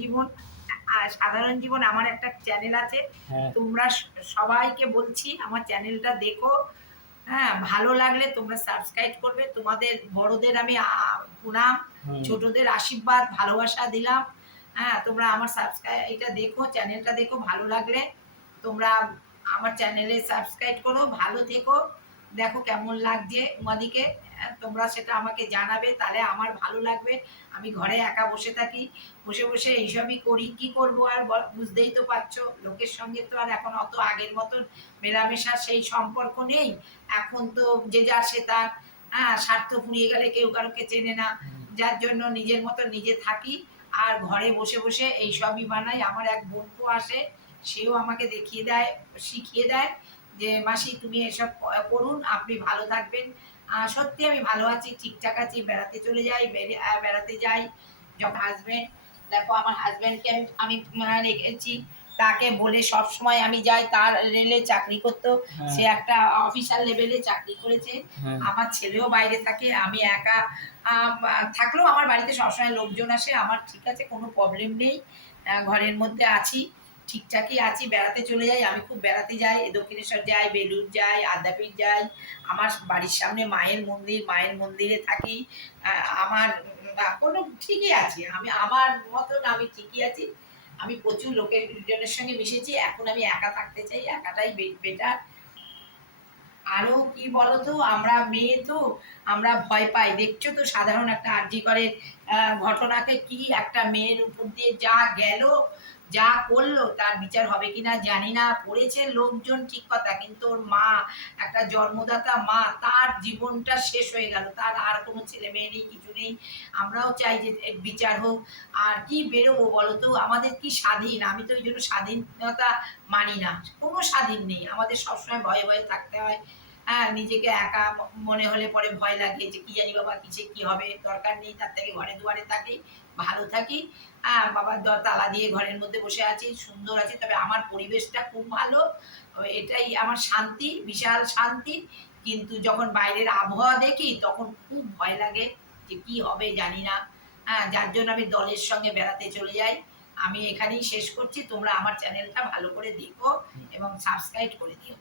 জীবন আর সাধারণ জীবন আমার একটা চ্যানেল আছে। হ্যাঁ। তোমরা সবাইকে বলছি আমার চ্যানেলটা দেখো। হ্যাঁ ভালো লাগলে তোমরা সাবস্ক্রাইব করবে। তোমাদের বড়দের আমি প্রণাম। ছোটদের আশীর্বাদ ভালোবাসা দিলাম। হ্যাঁ তোমরা আমার সাবস্ক্রাইব এটা দেখো চ্যানেলটা দেখো ভালো লাগলে তোমরা আমার চ্যানেলে সাবস্ক্রাইব করো ভালো থেকো। দেখো কেমন লাগছে উমাদিকে হ্যাঁ, তোমরা সেটা আমাকে জানাবে তাহলে আমার ভালো লাগবে। আমি ঘরে একা বসে থাকি বসে বসে এইসবই করি কি করব আর বুঝতেই তো পারছ। লোকের সঙ্গে তো আর এখন অত আগের মতন মেলামেশা সেই সম্পর্ক নেই। এখন তো যে যার সে তার হ্যাঁ স্বার্থ ফুরিয়ে গেলে কেউ কারোকে চেনে না। যার জন্য নিজের মতো নিজে থাকি আর ঘরে বসে বসে এই সবই বানাই। আমার এক বোনপো আসে সেও আমাকে দেখিয়ে দেয় শিখিয়ে দেয়। যে মাসি তুমি এসব করুন আপনি ভালো থাকবেন। সত্যি আমি ভালো আছি ঠিকঠাক আছি বেড়াতে চলে যাই বেড়াতে যাই যখন হাজবেন্ড দেখো আমার হাজবেন্ডকে আমি আমি রেখেছি তাকে বলে সব সময় আমি যাই তার রেলে চাকরি করতো। হ্যাঁ, সে একটা অফিসার লেভেলে চাকরি করেছে। হ্যাঁ। আমার ছেলেও বাইরে থাকে আমি একা থাকলেও আমার বাড়িতে সবসময় লোকজন আসে আমার ঠিক আছে কোনো প্রবলেম নেই ঘরের মধ্যে আছি। ঠিকঠাকই আছি, বেড়াতে চলে যাই। আমি খুব বেড়াতে যাই দক্ষিণেশ্বর যাই বেলুর যাই, আদ্যাপীঠ যাই। আমার বাড়ির সামনে মায়ের মন্দির, মায়ের মন্দিরে থাকি। আমার কোনো ঠিকই আছি। আমি, আমার মতন আমি ঠিকই আছি। আমি প্রচুর লোকের জনের সঙ্গে মিশেছি। এখন আমি একা থাকতে চাই, একাটাই বেটার আরও কি বলতো, আমরা মেয়ে তো, আমরা ভয় পাই। দেখছ তো, সাধারণ একটা আর্জি করে ঘটনাকে কি একটা মেয়ের উপর দিয়ে যা গেল যা করল, তার বিচার হবে কিনা জানি না। পড়েছে লোকজন ঠিক কথা, কিন্তু ওর মা, একটা জন্মদাতা মা, তার জীবনটা শেষ হয়ে গেল। তার আর কোনো ছেলে মেয়ে নেই, কিছু নেই। আমরাও চাই যে বিচার হোক। আর কি বেরোবো বলো তো? আমাদের কি স্বাধীন? আমি তো ওই জন্য স্বাধীনতা মানি না। কোনো স্বাধীন নেই। আমাদের সবসময় ভয়ে ভয়ে থাকতে হয়। হ্যাঁ নিজেকে একা মনে হলে পরে ভয় লাগে যে কি জানি বাবা কিসে কি হবে দরকার নেই তার থেকে ঘরে দুয়ারে থাকি ভালো থাকি। হ্যাঁ বাবার দর তালা দিয়ে ঘরের মধ্যে বসে আছি সুন্দর আছি তবে আমার পরিবেশটা খুব ভালো। এটাই আমার শান্তি বিশাল শান্তি। কিন্তু যখন বাইরের আবহাওয়া দেখি তখন খুব ভয় লাগে যে কি হবে জানি না। হ্যাঁ যার জন্য আমি দলের সঙ্গে বেড়াতে চলে যাই। আমি এখানেই শেষ করছি। তোমরা আমার চ্যানেলটা ভালো করে দেখো এবং সাবস্ক্রাইব করে দিও।